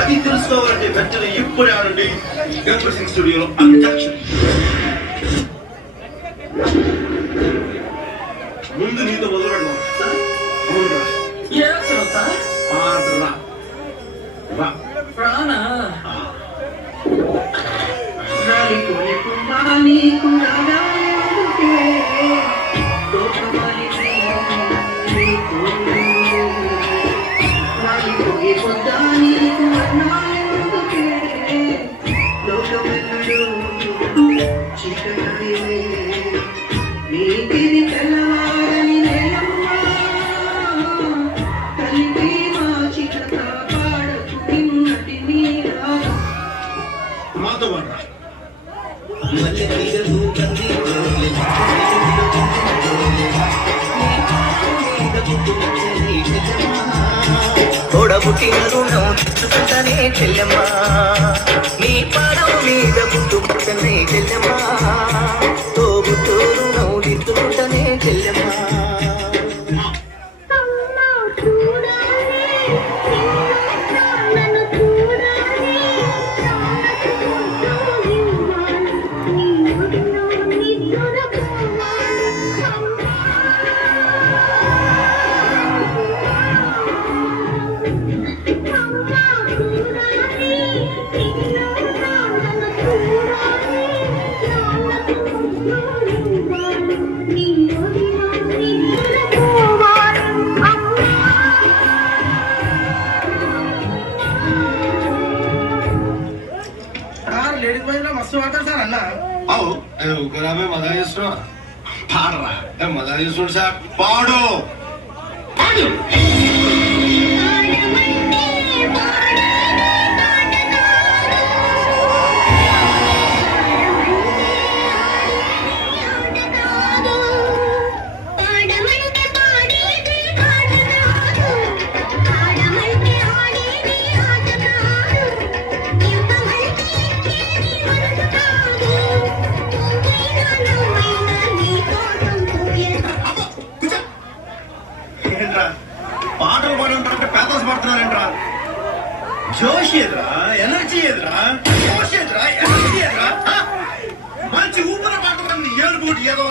అది తెలుసుకోవాలంటే వెంటనే ఇప్పుడే ఆడండి గబ్బర్ సింగ్ స్టూడియోలో అంత్యాక్షరి. ముందు నీతో మొదలు తోడబుట్టిన రుణం పుట్టుకుంటనే చెల్లెమ్మా, నీ పాదం మీద పుట్టుకుంటనే చెల్లెమ్మా, తోబుట్టు రుణం దిద్దుకుంటనే చెల్లెమ్మా. మజా చేస్తున్నా పాడరా, మజా చేస్తుండు సార్. పాడు పాడు. పాటలు పాడుంటారంటే పేదస్ పడుతున్నారేంట్రా? జోష్ ఎదురా, ఎనర్జీ ఎదురా, జోష్ ఎదురా, ఎనర్జీ ఎదురా, మంచి ఊపిరి పాట ఏడుకోటి ఏదో